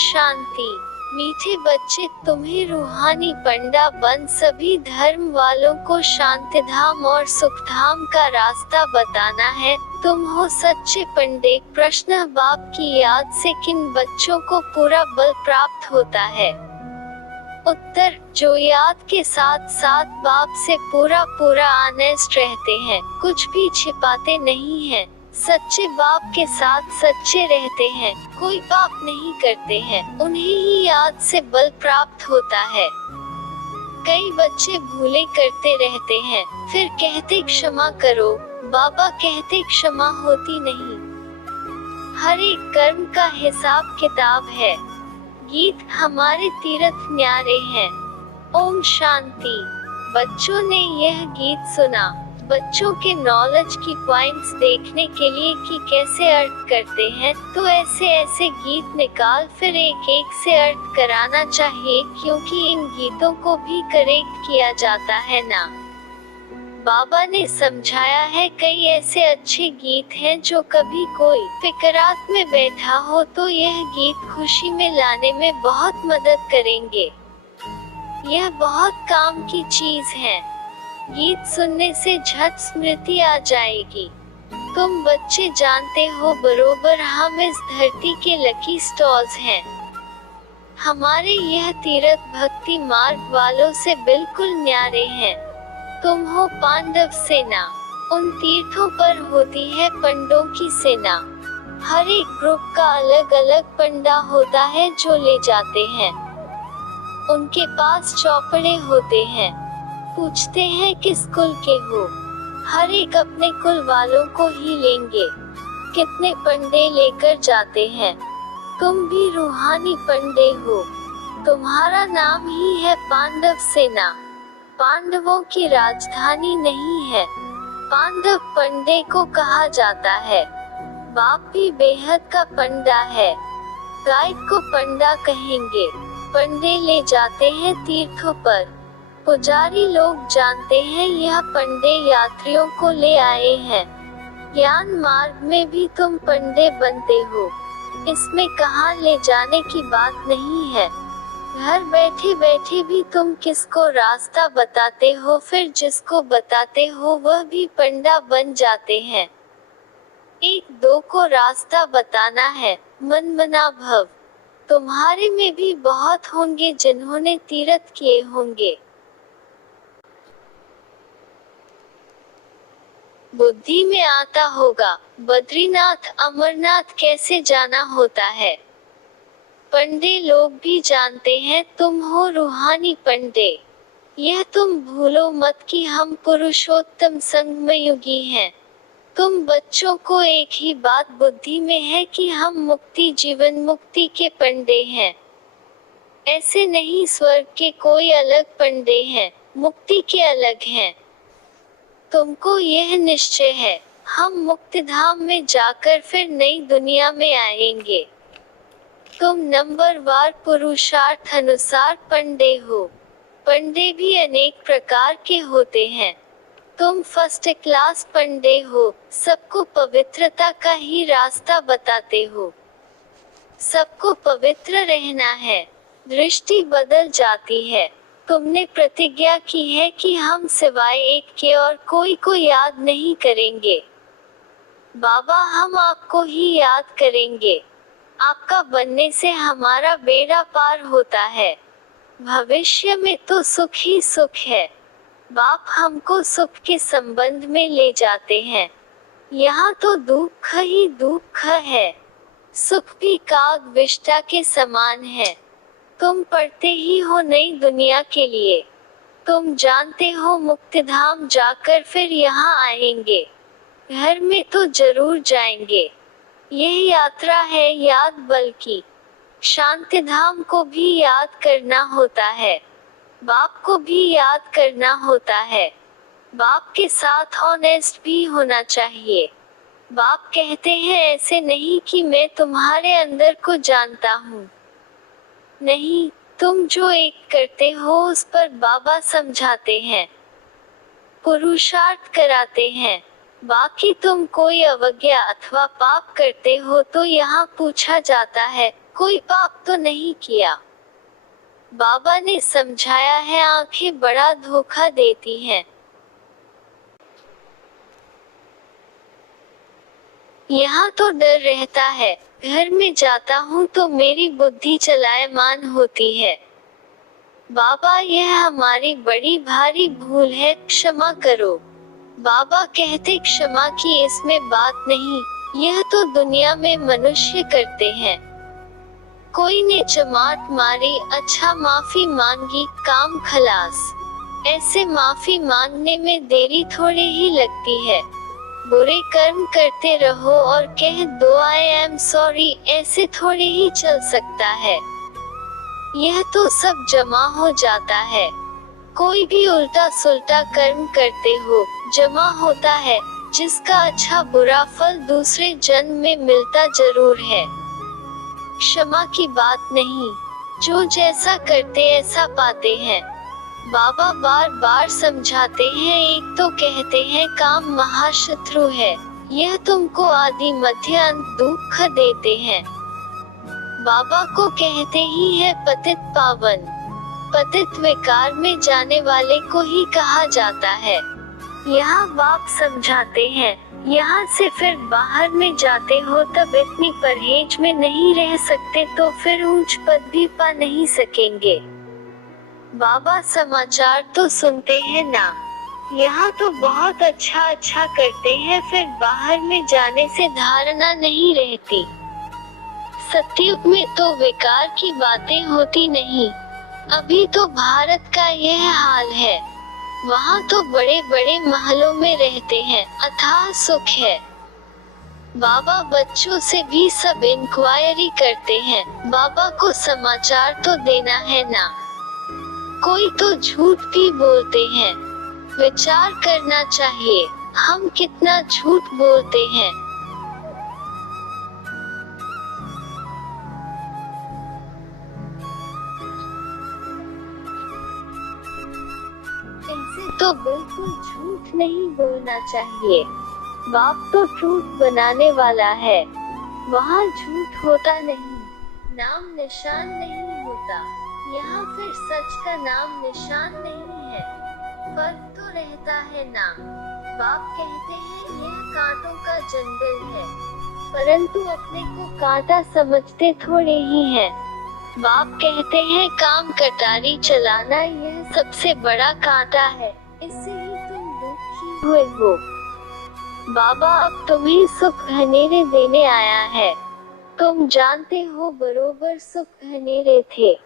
शांति। मीठे बच्चे, तुम्हें रूहानी पंडा बन सभी धर्म वालों को शांतिधाम और सुखधाम का रास्ता बताना है। तुम हो सच्चे पंडे। प्रश्न, बाप की याद से किन बच्चों को पूरा बल प्राप्त होता है? उत्तर, जो याद के साथ साथ बाप से पूरा ऑनेस्ट रहते हैं, कुछ भी छिपाते नहीं हैं, सच्चे बाप के साथ सच्चे रहते हैं, कोई पाप नहीं करते हैं, उन्हें ही याद से बल प्राप्त होता है। कई बच्चे भूले करते रहते हैं, फिर कहते क्षमा करो, बाबा कहते क्षमा होती नहीं। हर एक कर्म का हिसाब किताब है। गीत, हमारे तीर्थ न्यारे हैं। ओम शांति। बच्चों ने यह गीत सुना। बच्चों के नॉलेज की पॉइंट्स देखने के लिए कि कैसे अर्थ करते हैं, तो ऐसे गीत निकाल फिर एक एक से अर्थ कराना चाहिए, क्योंकि इन गीतों को भी करेक्ट किया जाता है ना। बाबा ने समझाया है, कई ऐसे अच्छे गीत हैं जो कभी कोई फिकरात में बैठा हो तो यह गीत खुशी में लाने में बहुत मदद करेंगे। यह बहुत काम की चीज है। गीत सुनने से झट स्मृति आ जाएगी। तुम बच्चे जानते हो बरोबर हम इस धरती के लकी स्टॉल्स हैं। हमारे यह तीर्थ भक्ति मार्ग वालों से बिल्कुल न्यारे हैं। तुम हो पांडव सेना। उन तीर्थों पर होती है पंडों की सेना। हर एक ग्रुप का अलग अलग पंडा होता है जो ले जाते हैं। उनके पास चौपड़े होते हैं। पूछते हैं किस कुल के हो, हर एक अपने कुल वालों को ही लेंगे। कितने पंडे लेकर जाते हैं। तुम भी रूहानी पंडे हो। तुम्हारा नाम ही है पांडव सेना। पांडवों की राजधानी नहीं है। पांडव पंडे को कहा जाता है। बाप भी बेहद का पंडा है। गाइड को पंडा कहेंगे। पंडे ले जाते हैं तीर्थों पर। पुजारी लोग जानते हैं यह पंडे यात्रियों को ले आए हैं। ज्ञान मार्ग में भी तुम पंडे बनते हो। इसमें कहाँ ले जाने की बात नहीं है। घर बैठे बैठे भी तुम किसको रास्ता बताते हो, फिर जिसको बताते हो वह भी पंडा बन जाते हैं। एक दो को रास्ता बताना है, मन मना भव। तुम्हारे में भी बहुत होंगे जिन्होंने तीर्थ किए होंगे। बुद्धि में आता होगा, बद्रीनाथ अमरनाथ कैसे जाना होता है। पंडे लोग भी जानते हैं तुम हो रूहानी पंडे। यह तुम भूलो मत कि हम पुरुषोत्तम संगमयुगी हैं। तुम बच्चों को एक ही बात बुद्धि में है कि हम मुक्ति जीवन मुक्ति के पंडे हैं। ऐसे नहीं स्वर्ग के कोई अलग पंडे हैं, मुक्ति के अलग हैं। तुमको यह निश्चय है, हम मुक्तिधाम में जाकर फिर नई दुनिया में आएंगे। तुम नंबरवार पुरुषार्थ अनुसार पंडे हो। पंडे भी अनेक प्रकार के होते हैं। तुम फर्स्ट क्लास पंडे हो, सबको पवित्रता का ही रास्ता बताते हो। सबको पवित्र रहना है, दृष्टि बदल जाती है। तुमने प्रतिज्ञा की है कि हम सिवाय एक के और कोई को याद नहीं करेंगे। बाबा हम आपको ही याद करेंगे। आपका बनने से हमारा बेड़ा पार होता है। भविष्य में तो सुख ही सुख है। बाप हमको सुख के संबंध में ले जाते हैं। यहाँ तो दुख ही दुख है। सुख भी काग विष्टा के समान है। तुम पढ़ते ही हो नई दुनिया के लिए। तुम जानते हो मुक्तिधाम जाकर फिर यहाँ आएंगे। घर में तो जरूर जाएंगे। यह यात्रा है याद बल की। शांतिधाम को भी याद करना होता है। बाप को भी याद करना होता है। बाप के साथ ऑनेस्ट भी होना चाहिए। बाप कहते हैं ऐसे नहीं कि मैं तुम्हारे अंदर को जानता हूँ। नहीं, तुम जो एक करते हो उस पर बाबा समझाते हैं, पुरुषार्थ कराते हैं। बाकी तुम कोई अवज्ञा अथवा पाप करते हो तो यहाँ पूछा जाता है, कोई पाप तो नहीं किया। बाबा ने समझाया है आंखें बड़ा धोखा देती हैं। यहाँ तो डर रहता है, घर में जाता हूँ तो मेरी बुद्धि चलायमान होती है। बाबा यह हमारी बड़ी भारी भूल है, क्षमा करो। बाबा कहते क्षमा की इसमें बात नहीं, यह तो दुनिया में मनुष्य करते हैं। कोई ने चमाट मारी, अच्छा माफी मांगी, काम खलास। ऐसे माफी मांगने में देरी थोड़ी ही लगती है। बुरे कर्म करते रहो और कह दो आई एम सॉरी, ऐसे थोड़ी ही चल सकता है। यह तो सब जमा हो जाता है। कोई भी उल्टा सुल्टा कर्म करते हो, जमा होता है, जिसका अच्छा बुरा फल दूसरे जन्म में मिलता जरूर है। क्षमा की बात नहीं, जो जैसा करते ऐसा पाते हैं। बाबा बार बार समझाते हैं, एक तो कहते हैं काम महाशत्रु है, यह तुमको आदि मध्य अंत दुख देते हैं। बाबा को कहते ही है पतित पावन। पतित विकार में जाने वाले को ही कहा जाता है। यहाँ बाप समझाते हैं, यहाँ से फिर बाहर में जाते हो तब इतनी परहेज में नहीं रह सकते तो फिर ऊंच पद भी पा नहीं सकेंगे। बाबा समाचार तो सुनते हैं ना, यहाँ तो बहुत अच्छा करते हैं, फिर बाहर में जाने से धारणा नहीं रहती। सतयुग में तो विकार की बातें होती नहीं। अभी तो भारत का यह हाल है। वहाँ तो बड़े बड़े महलों में रहते हैं, अथाह सुख है। बाबा बच्चों से भी सब इंक्वायरी करते हैं, बाबा को समाचार तो देना है ना। कोई तो झूठ भी बोलते हैं, विचार करना चाहिए हम कितना झूठ बोलते हैं। ऐसे तो बिल्कुल झूठ नहीं बोलना चाहिए। बाप तो ट्रूथ बनाने वाला है, वहाँ झूठ होता नहीं, नाम निशान नहीं होता। यहाँ फिर सच का नाम निशान नहीं है, फर्क तो रहता है ना। बाप कहते हैं यह कांटों का जंगल है, परंतु अपने को कांटा समझते थोड़े ही हैं। बाप कहते हैं काम कटारी चलाना यह सबसे बड़ा कांटा है, इससे ही तुम दुखी हुए हो। बाबा अब तुम्हें सुख घनेरे देने आया है। तुम जानते हो बरोबर सुख घनेरे थे।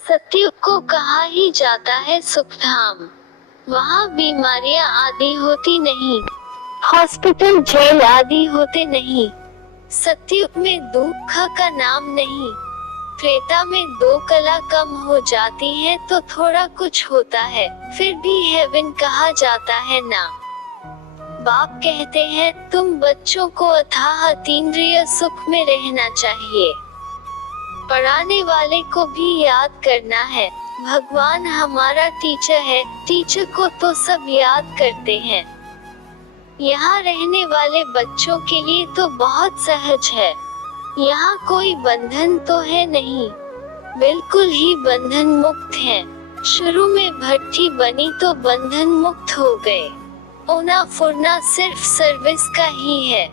सतयुग को कहा ही जाता है सुखधाम। वहाँ बीमारियाँ आदि होती नहीं, हॉस्पिटल जेल आदि होते नहीं। सतयुग में दुख का नाम नहीं। त्रेता में दो कला कम हो जाती है तो थोड़ा कुछ होता है, फिर भी हेवन कहा जाता है ना। बाप कहते हैं तुम बच्चों को अथाह अतीन्द्रिय सुख में रहना चाहिए। पढ़ाने वाले को भी याद करना है, भगवान हमारा टीचर है, टीचर को तो सब याद करते हैं। यहाँ रहने वाले बच्चों के लिए तो बहुत सहज है। यहाँ कोई बंधन तो है नहीं, बिल्कुल ही बंधन मुक्त हैं। शुरू में भट्टी बनी तो बंधन मुक्त हो गए। ओना फुरना सिर्फ सर्विस का ही है।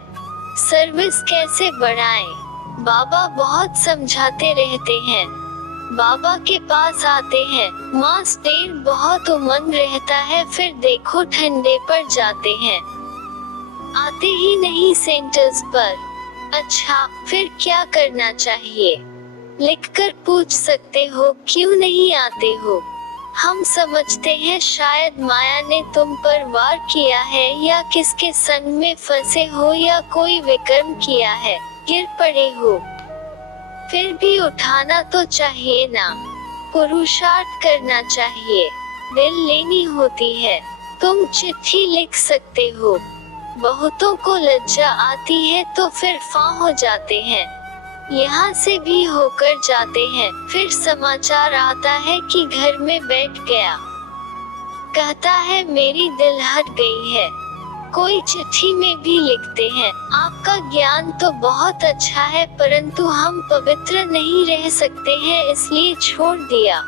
सर्विस कैसे बढ़ाएं? बाबा बहुत समझाते रहते हैं। बाबा के पास आते हैं, मास देर बहुत उमंग रहता है, फिर देखो ठंडे पर जाते हैं, आते ही नहीं सेंटर्स पर। अच्छा, फिर क्या करना चाहिए? लिखकर पूछ सकते हो क्यों नहीं आते हो। हम समझते हैं शायद माया ने तुम पर वार किया है, या किसके संग में फंसे हो, या कोई विकर्म किया है, गिर पड़े हो। फिर भी उठाना तो चाहिए ना, पुरुषार्थ करना चाहिए, दिल लेनी होती है। तुम चिट्ठी लिख सकते हो। बहुतों को लज्जा आती है तो फिर फां हो जाते हैं, यहाँ से भी होकर जाते हैं। फिर समाचार आता है कि घर में बैठ गया, कहता है मेरी दिल हट गई है। कोई चिट्ठी में भी लिखते हैं, आपका ज्ञान तो बहुत अच्छा है परंतु हम पवित्र नहीं रह सकते हैं इसलिए छोड़ दिया।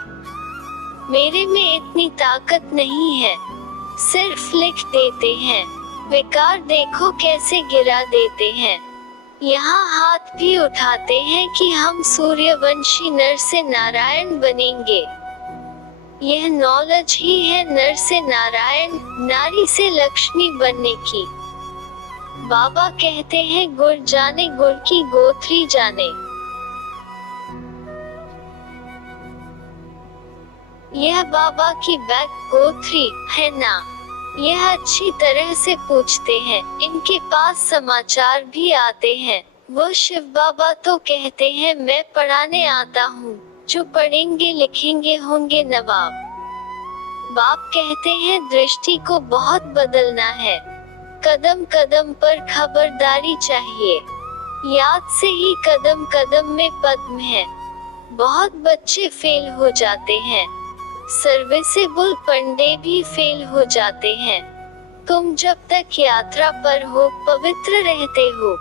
मेरे में इतनी ताकत नहीं है। सिर्फ लिख देते हैं। विकार देखो कैसे गिरा देते हैं। यहाँ हाथ भी उठाते हैं कि हम सूर्यवंशी नर से नारायण बनेंगे। यह नॉलेज ही है नर से नारायण, नारी से लक्ष्मी बनने की। बाबा कहते हैं गुड़ जाने गुड़ की गोथरी जाने। यह बाबा की बैक गोथरी है ना? यह अच्छी तरह से पूछते हैं। इनके पास समाचार भी आते हैं। वो शिव बाबा तो कहते हैं मैं पढ़ाने आता हूँ, जो पढ़ेंगे लिखेंगे होंगे नवाब। बाप कहते हैं दृष्टि को बहुत बदलना है। कदम कदम पर खबरदारी चाहिए। याद से ही कदम कदम में पद्म है। बहुत बच्चे फेल हो जाते हैं। सर्विसेबल पंडे भी फेल हो जाते हैं। तुम जब तक यात्रा पर हो पवित्र रहते हो।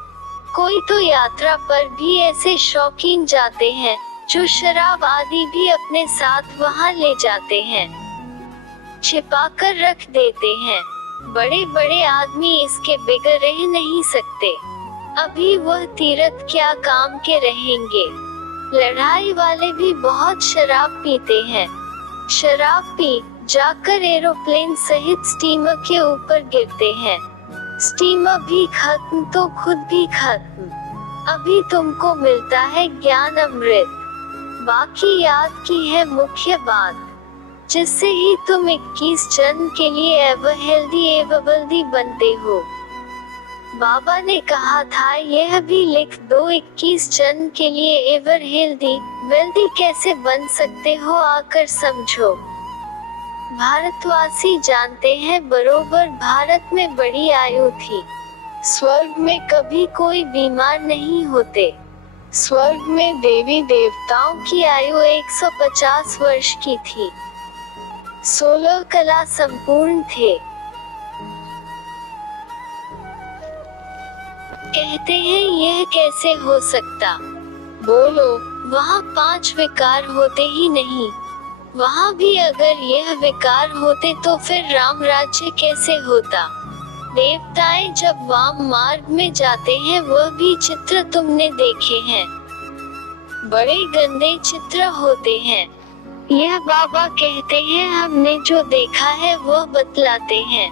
कोई तो यात्रा पर भी ऐसे शौकीन जाते हैं जो शराब आदि भी अपने साथ वहाँ ले जाते हैं, छिपा कर रख देते हैं। बड़े बड़े आदमी इसके बगैर रह नहीं सकते। अभी वह तीर्थ क्या काम के रहेंगे। लड़ाई वाले भी बहुत शराब पीते हैं। शराब पी जाकर एरोप्लेन सहित स्टीमर के ऊपर गिरते हैं। स्टीमर भी खत्म तो खुद भी खत्म। अभी तुमको मिलता है ज्ञान अमृत, बाकी याद की है मुख्य बात, जिससे ही तुम 21 जन्म के लिए एवर हेल्दी एवर वेल्दी बनते हो। बाबा ने कहा था यह भी लिख दो 21 जन्म के लिए एवर हेल्दी वेल्दी कैसे बन सकते हो, आकर समझो। भारतवासी जानते हैं बरोबर भारत में बड़ी आयु थी। स्वर्ग में कभी कोई बीमार नहीं होते। स्वर्ग में देवी देवताओं की आयु 150 वर्ष की थी। 16 कला संपूर्ण थे। कहते हैं यह कैसे हो सकता? बोलो, वहाँ 5 विकार होते ही नहीं। वहाँ भी अगर यह विकार होते तो फिर राम राज्य कैसे होता? देवताएं जब वाम मार्ग में जाते हैं वह भी चित्र तुमने देखे हैं। बड़े गंदे चित्र होते हैं। यह बाबा कहते हैं हमने जो देखा है वह बतलाते हैं।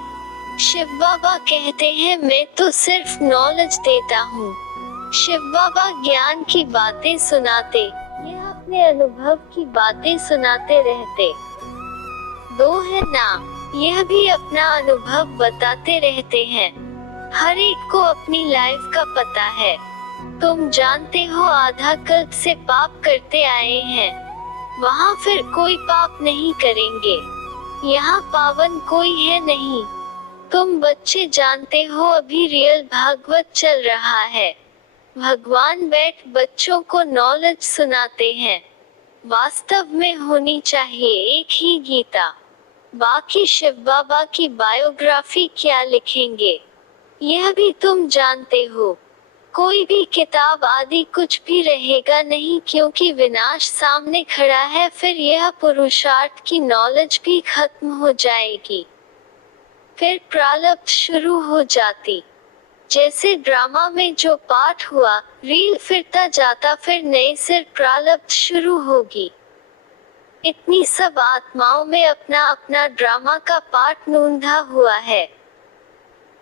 शिव बाबा कहते हैं मैं तो सिर्फ नॉलेज देता हूँ। शिव बाबा ज्ञान की बातें सुनाते, यह अपने अनुभव की बातें सुनाते रहते। दो है ना, यह भी अपना अनुभव बताते रहते हैं। हर एक को अपनी लाइफ का पता है। तुम जानते हो आधा कल्प से पाप करते आए हैं, वहाँ फिर कोई पाप नहीं करेंगे। यहाँ पावन कोई है नहीं। तुम बच्चे जानते हो अभी रियल भागवत चल रहा है। भगवान बैठ बच्चों को नॉलेज सुनाते हैं। वास्तव में होनी चाहिए एक ही गीता। बाकी शिव बाबा की बायोग्राफी क्या लिखेंगे यह भी तुम जानते हो। कोई भी किताब आदि कुछ भी रहेगा नहीं, क्योंकि विनाश सामने खड़ा है। फिर यह पुरुषार्थ की नॉलेज भी खत्म हो जाएगी। फिर प्रारब्ध शुरू हो जाती। जैसे ड्रामा में जो पाठ हुआ, रील फिरता जाता, फिर नए सिर प्रारब्ध शुरू होगी। इतनी सब आत्माओं में अपना अपना ड्रामा का पार्ट नूंधा हुआ है।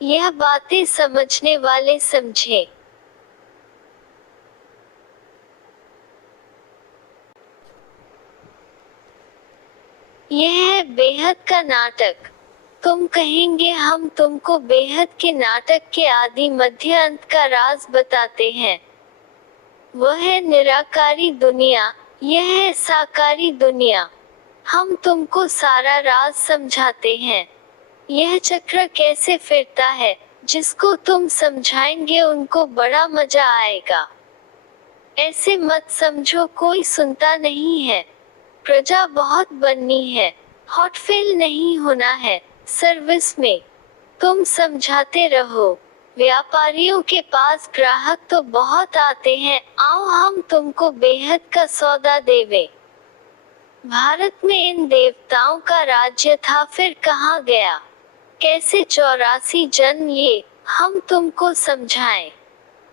यह बातें समझने वाले समझे। यह है बेहद का नाटक। तुम कहेंगे हम तुमको बेहद के नाटक के आदि मध्य अंत का राज बताते हैं। वह है निराकारी दुनिया, यह है साकारी दुनिया। हम तुमको सारा राज समझाते हैं। यह चक्र कैसे फिरता है, जिसको तुम समझाएंगे उनको बड़ा मजा आएगा। ऐसे मत समझो कोई सुनता नहीं है। प्रजा बहुत बननी है, हॉट फेल नहीं होना है सर्विस में। तुम समझाते रहो। व्यापारियों के पास ग्राहक तो बहुत आते हैं, आओ हम तुमको बेहद का सौदा देवे। भारत में इन देवताओं का राज्य था, फिर कहाँ गया? कैसे 84 जन्म, ये हम तुमको समझाएं।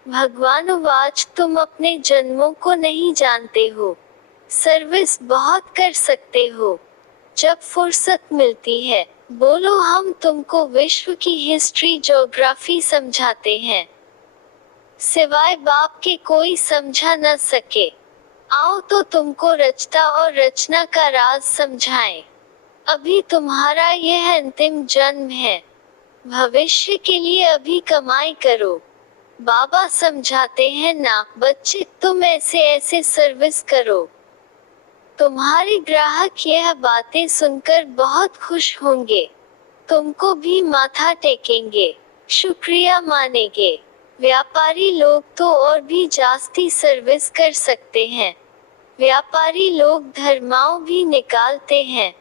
भगवानुवाच, तुम अपने जन्मों को नहीं जानते हो, सर्विस बहुत कर सकते हो। जब फुर्सत मिलती है बोलो, हम तुमको विश्व की हिस्ट्री ज्योग्राफी समझाते हैं। सिवाय बाप के कोई समझा न सके। आओ तो तुमको रचता और रचना का राज समझाएं। अभी तुम्हारा यह अंतिम जन्म है, भविष्य के लिए अभी कमाई करो। बाबा समझाते हैं ना बच्चे, तुम ऐसे ऐसे सर्विस करो। तुम्हारे ग्राहक यह बातें सुनकर बहुत खुश होंगे, तुमको भी माथा टेकेंगे, शुक्रिया मानेंगे। व्यापारी लोग तो और भी जास्ती सर्विस कर सकते हैं। व्यापारी लोग धर्माओं भी निकालते हैं।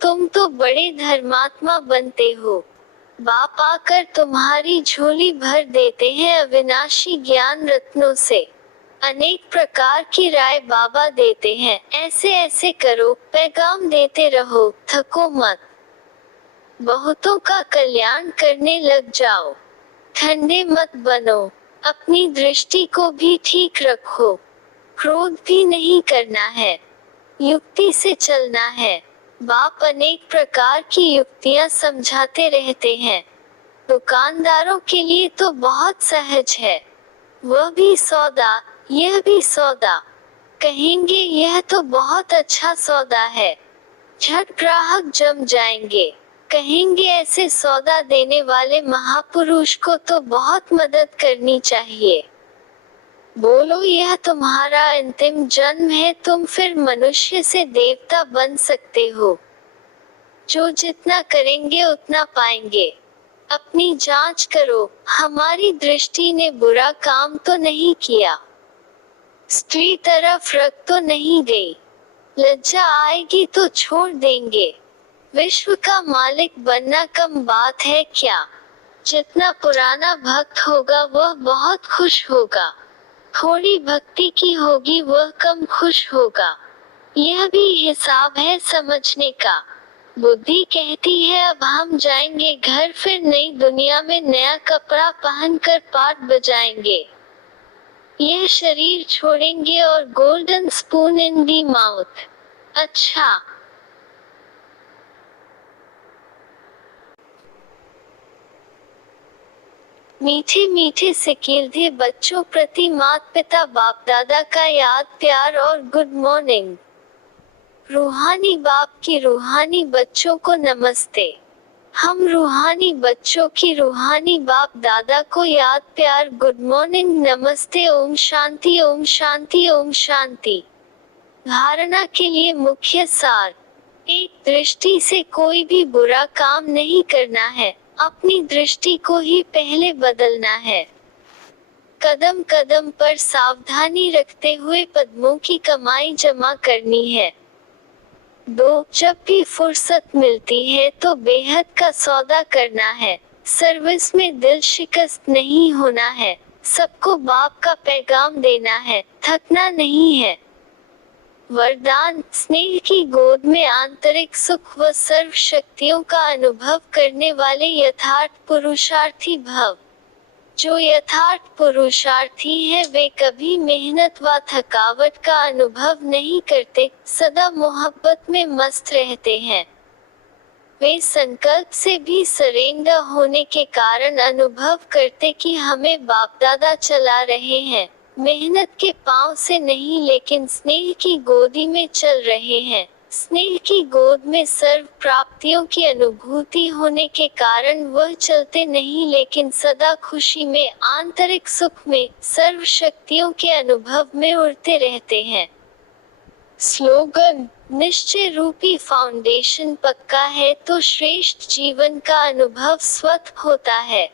तुम तो बड़े धर्मात्मा बनते हो। बाप आकर तुम्हारी झोली भर देते हैं अविनाशी ज्ञान रत्नों से। अनेक प्रकार की राय बाबा देते हैं, ऐसे ऐसे करो, पैगाम देते रहो, थको मत। बहुतों का कल्याण करने लग जाओ, ठंडे मत बनो। अपनी दृष्टि को भी ठीक रखो, क्रोध भी नहीं करना है, युक्ति से चलना है। बाप अनेक प्रकार की युक्तियां समझाते रहते हैं। दुकानदारों के लिए तो बहुत सहज है, वह भी सौदा, यह भी सौदा। कहेंगे यह तो बहुत अच्छा सौदा है, झट ग्राहक जम जाएंगे। कहेंगे ऐसे सौदा देने वाले महापुरुष को तो बहुत मदद करनी चाहिए। बोलो यह तुम्हारा अंतिम जन्म है, तुम फिर मनुष्य से देवता बन सकते हो। जो जितना करेंगे उतना पाएंगे। अपनी जांच करो, हमारी दृष्टि ने बुरा काम तो नहीं किया, स्त्री तरफ रख तो नहीं गई, लज्जा आएगी तो छोड़ देंगे। विश्व का मालिक बनना कम बात है क्या? जितना पुराना भक्त होगा वह बहुत खुश होगा, थोड़ी भक्ति की होगी वह कम खुश होगा। यह भी हिसाब है समझने का। बुद्धि कहती है अब हम जाएंगे घर, फिर नई दुनिया में नया कपड़ा पहनकर पाठ बजाएंगे। यह शरीर छोड़ेंगे और golden spoon in the mouth. अच्छा, मीठे मीठे सिकीलधे बच्चों प्रति माता पिता बाप दादा का याद प्यार और गुड मॉर्निंग। रूहानी बाप की रूहानी बच्चों को नमस्ते। हम रूहानी बच्चों की रूहानी बाप दादा को याद प्यार गुड मॉर्निंग नमस्ते। ओम शांति ओम शांति ओम शांति। धारणा के लिए मुख्य सार। एक, दृष्टि से कोई भी बुरा काम नहीं करना है, अपनी दृष्टि को ही पहले बदलना है। कदम कदम पर सावधानी रखते हुए पद्मों की कमाई जमा करनी है। 2, जब भी फुर्सत मिलती है तो बेहद का सौदा करना है, सर्विस में दिल शिकस्त नहीं होना है, सबको बाप का पैगाम देना है, थकना नहीं है। वरदान, स्नेह की गोद में आंतरिक सुख व सर्व शक्तियों का अनुभव करने वाले यथार्थ पुरुषार्थी भव। जो यथार्थ पुरुषार्थी हैं वे कभी मेहनत व थकावट का अनुभव नहीं करते, सदा मोहब्बत में मस्त रहते हैं। वे संकल्प से भी सरेंडर होने के कारण अनुभव करते कि हमें बाप दादा चला रहे हैं, मेहनत के पांव से नहीं लेकिन स्नेह की गोदी में चल रहे हैं। स्नेह की गोद में सर्व प्राप्तियों की अनुभूति होने के कारण वह चलते नहीं लेकिन सदा खुशी में, आंतरिक सुख में, सर्व शक्तियों के अनुभव में उड़ते रहते हैं। स्लोगन, निश्चय रूपी फाउंडेशन पक्का है तो श्रेष्ठ जीवन का अनुभव स्वतः होता है।